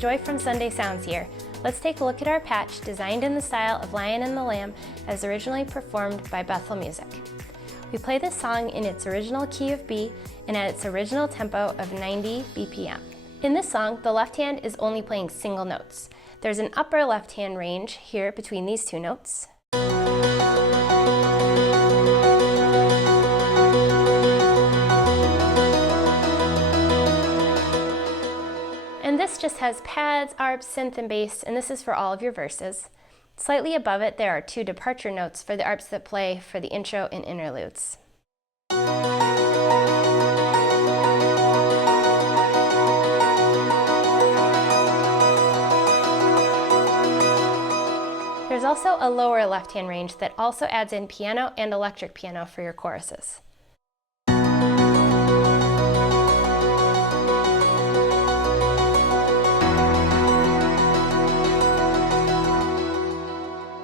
Joy from Sunday Sounds here. Let's take a look at our patch designed in the style of Lion and the Lamb as originally performed by Bethel Music. We play this song in its original key of B and at its original tempo of 90 BPM. In this song, the left hand is only playing single notes. There's an upper left hand range here between these two notes. And this just has pads, arps, synth, and bass, and this is for all of your verses. Slightly above it, there are two departure notes for the arps that play for the intro and interludes. There's also a lower left-hand range that also adds in piano and electric piano for your choruses.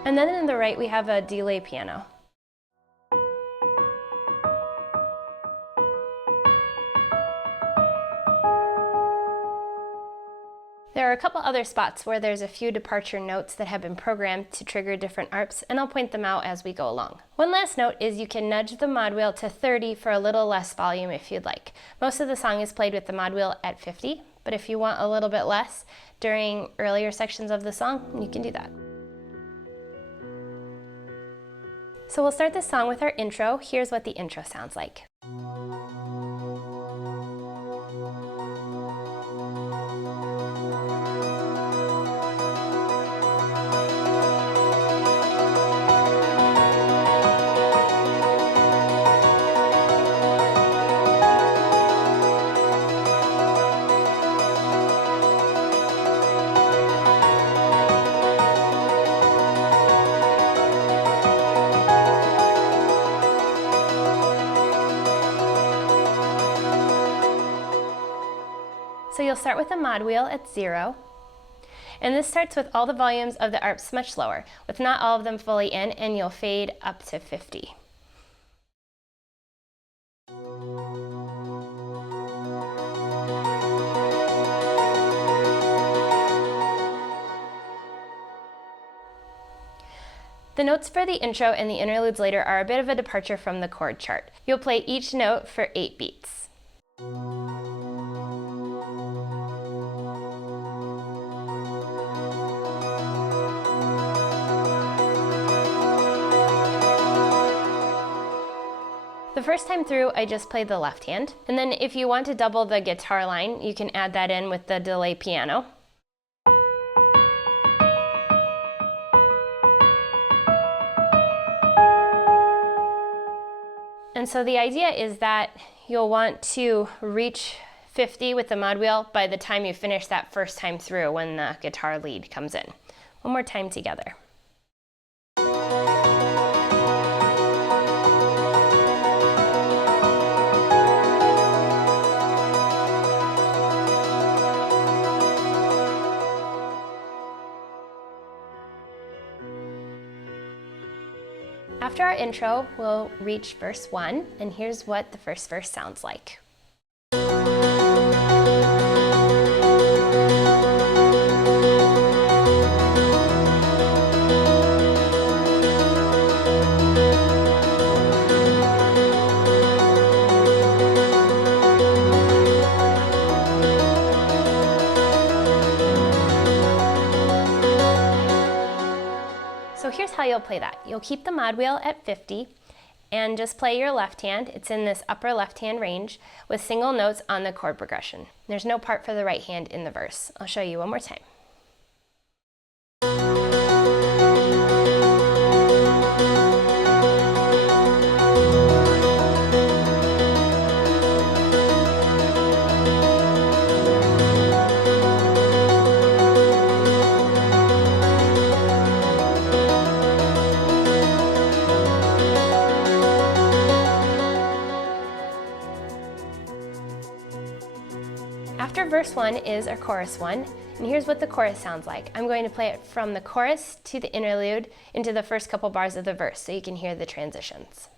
And then in the right, we have a delay piano. There are a couple other spots where there's a few departure notes that have been programmed to trigger different arps, and I'll point them out as we go along. One last note is you can nudge the mod wheel to 30 for a little less volume if you'd like. Most of the song is played with the mod wheel at 50, but if you want a little bit less during earlier sections of the song, you can do that. So we'll start this song with our intro. Here's what the intro sounds like. So you'll start with the mod wheel at 0, and this starts with all the volumes of the arps much lower, with not all of them fully in, and you'll fade up to 50. The notes for the intro and the interludes later are a bit of a departure from the chord chart. You'll play each note for 8 beats. The first time through, I just played the left hand, and then if you want to double the guitar line, you can add that in with the delay piano. And so the idea is that you'll want to reach 50 with the mod wheel by the time you finish that first time through when the guitar lead comes in. One more time together. After our intro, we'll reach verse 1, and here's what the first verse sounds like. So here's how you'll play that. You'll keep the mod wheel at 50 and just play your left hand. It's in this upper left hand range with single notes on the chord progression. There's no part for the right hand in the verse. I'll show you one more time. After verse 1 is our chorus 1, and here's what the chorus sounds like. I'm going to play it from the chorus to the interlude into the first couple bars of the verse so you can hear the transitions.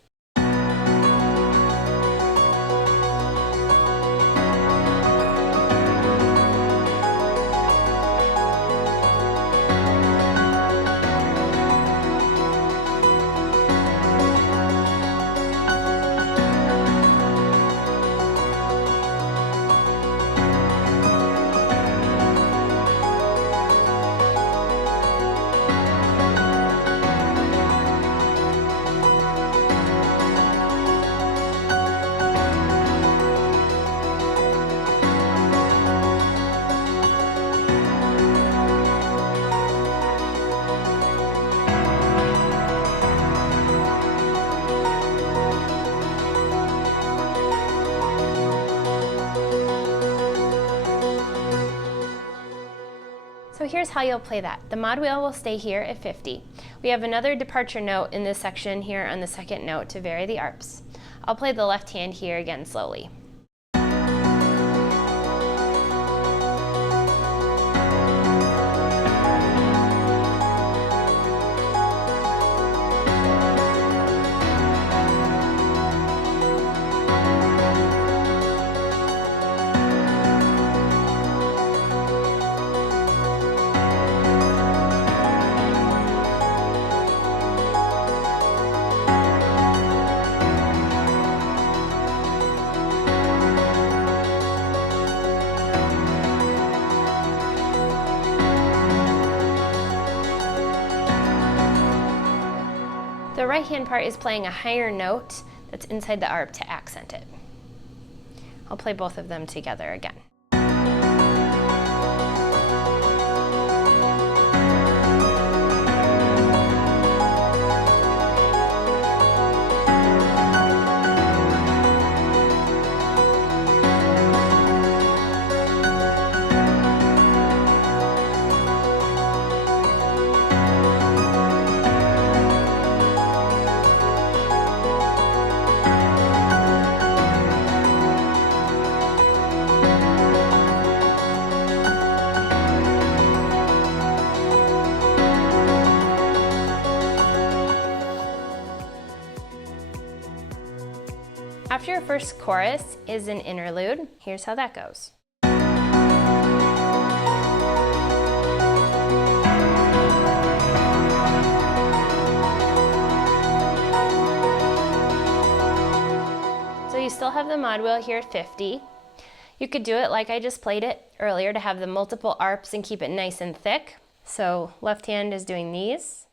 So here's how you'll play that. The mod wheel will stay here at 50. We have another departure note in this section here on the second note to vary the arps. I'll play the left hand here again slowly. The right hand part is playing a higher note that's inside the arp to accent it. I'll play both of them together again. After your first chorus is an interlude. Here's how that goes. So you still have the mod wheel here at 50. You could do it like I just played it earlier to have the multiple arps and keep it nice and thick. So left hand is doing these.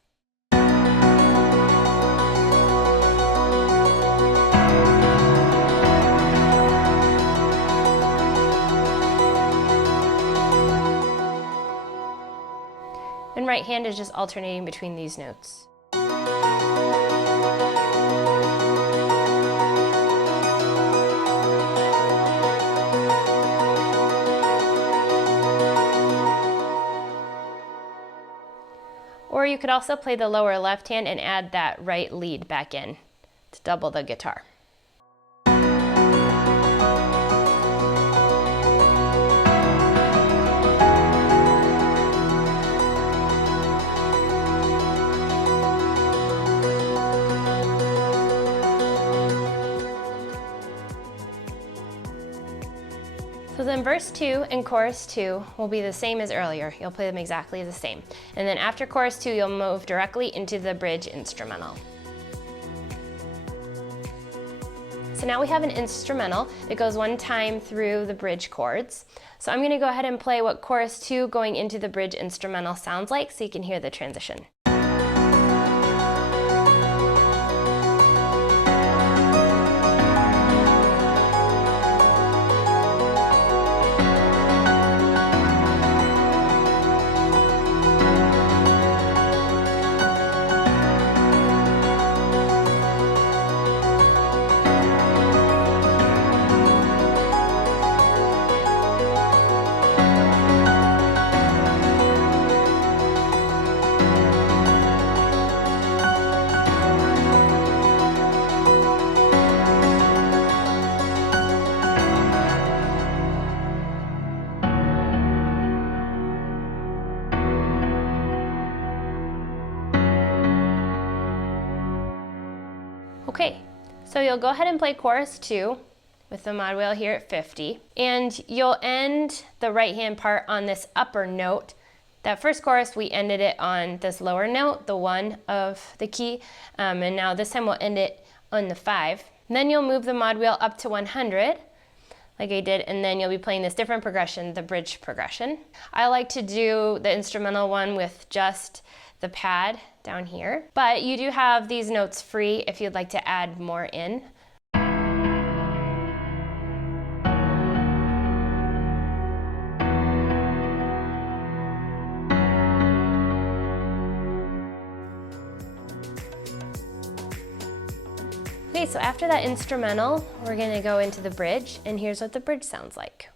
And right hand is just alternating between these notes. Or you could also play the lower left hand and add that right lead back in to double the guitar. So then verse 2 and chorus 2 will be the same as earlier. You'll play them exactly the same. And then after chorus 2, you'll move directly into the bridge instrumental. So now we have an instrumental that goes one time through the bridge chords. So I'm gonna go ahead and play what chorus 2 going into the bridge instrumental sounds like so you can hear the transition. Okay, so you'll go ahead and play chorus 2 with the mod wheel here at 50, and you'll end the right hand part on this upper note. That first chorus, we ended it on this lower note, the 1 of the key, and now this time we'll end it on the 5. And then you'll move the mod wheel up to 100, like I did, and then you'll be playing this different progression, the bridge progression. I like to do the instrumental one with just the pad down here, but you do have these notes free if you'd like to add more in. Okay, so after that instrumental, we're gonna go into the bridge, and here's what the bridge sounds like.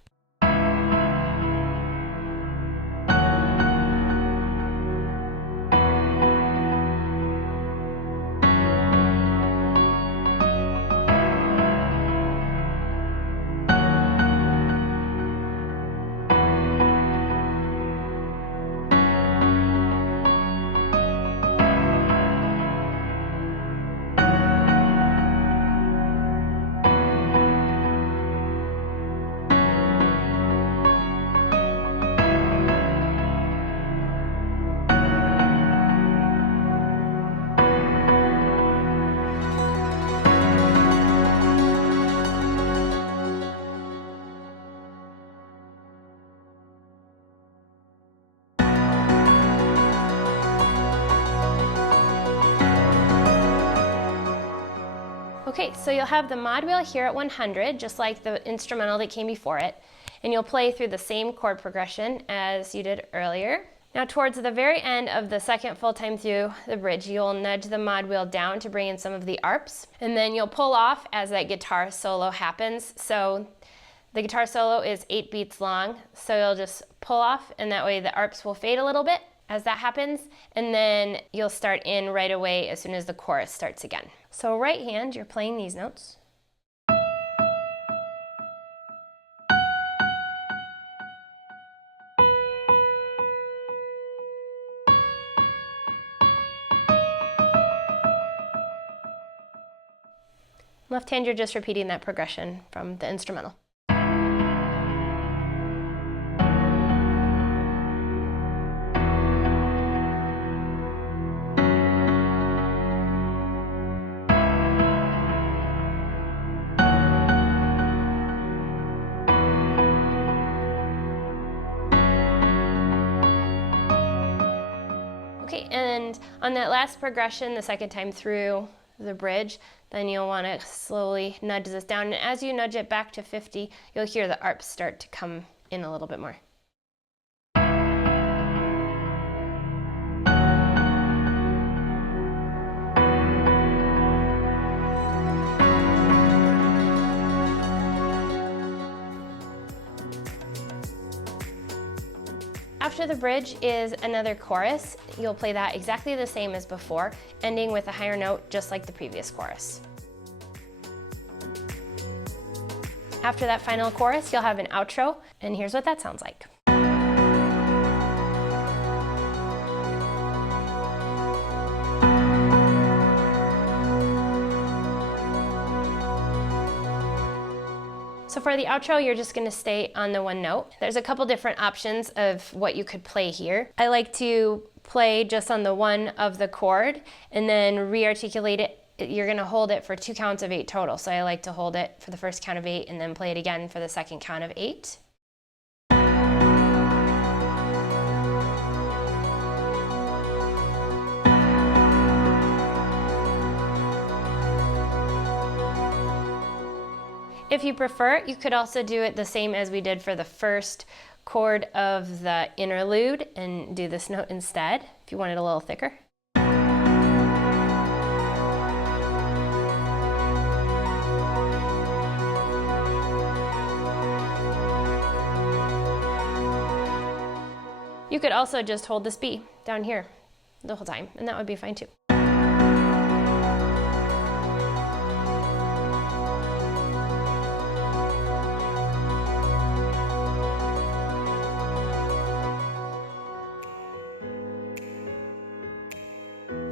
Okay, so you'll have the mod wheel here at 100, just like the instrumental that came before it, and you'll play through the same chord progression as you did earlier. Now towards the very end of the second full time through the bridge, you'll nudge the mod wheel down to bring in some of the arps, and then you'll pull off as that guitar solo happens. So the guitar solo is 8 beats long, so you'll just pull off, and that way the arps will fade a little bit as that happens, and then you'll start in right away as soon as the chorus starts again. So right hand, you're playing these notes. Left hand, you're just repeating that progression from the instrumental. Okay, and on that last progression, the second time through the bridge, then you'll want to slowly nudge this down, and as you nudge it back to 50, you'll hear the arps start to come in a little bit more. After the bridge is another chorus. You'll play that exactly the same as before, ending with a higher note just like the previous chorus. After that final chorus, you'll have an outro, and here's what that sounds like. So for the outro, you're just gonna stay on the one note. There's a couple different options of what you could play here. I like to play just on the one of the chord and then re-articulate it. You're gonna hold it for 2 counts of 8 total. So I like to hold it for the first count of 8 and then play it again for the second count of 8. If you prefer, you could also do it the same as we did for the first chord of the interlude and do this note instead, if you want it a little thicker. You could also just hold this B down here the whole time, and that would be fine too.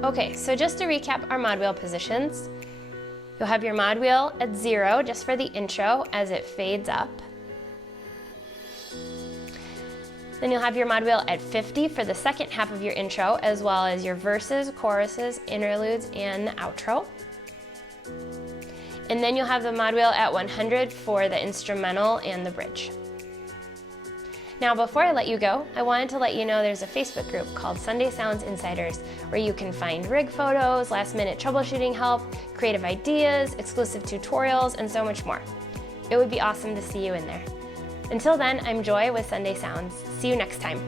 Okay, so just to recap our mod wheel positions, you'll have your mod wheel at 0 just for the intro as it fades up. Then you'll have your mod wheel at 50 for the second half of your intro, as well as your verses, choruses, interludes, and the outro. And then you'll have the mod wheel at 100 for the instrumental and the bridge. Now, before I let you go, I wanted to let you know there's a Facebook group called Sunday Sounds Insiders, where you can find rig photos, last-minute troubleshooting help, creative ideas, exclusive tutorials, and so much more. It would be awesome to see you in there. Until then, I'm Joy with Sunday Sounds. See you next time.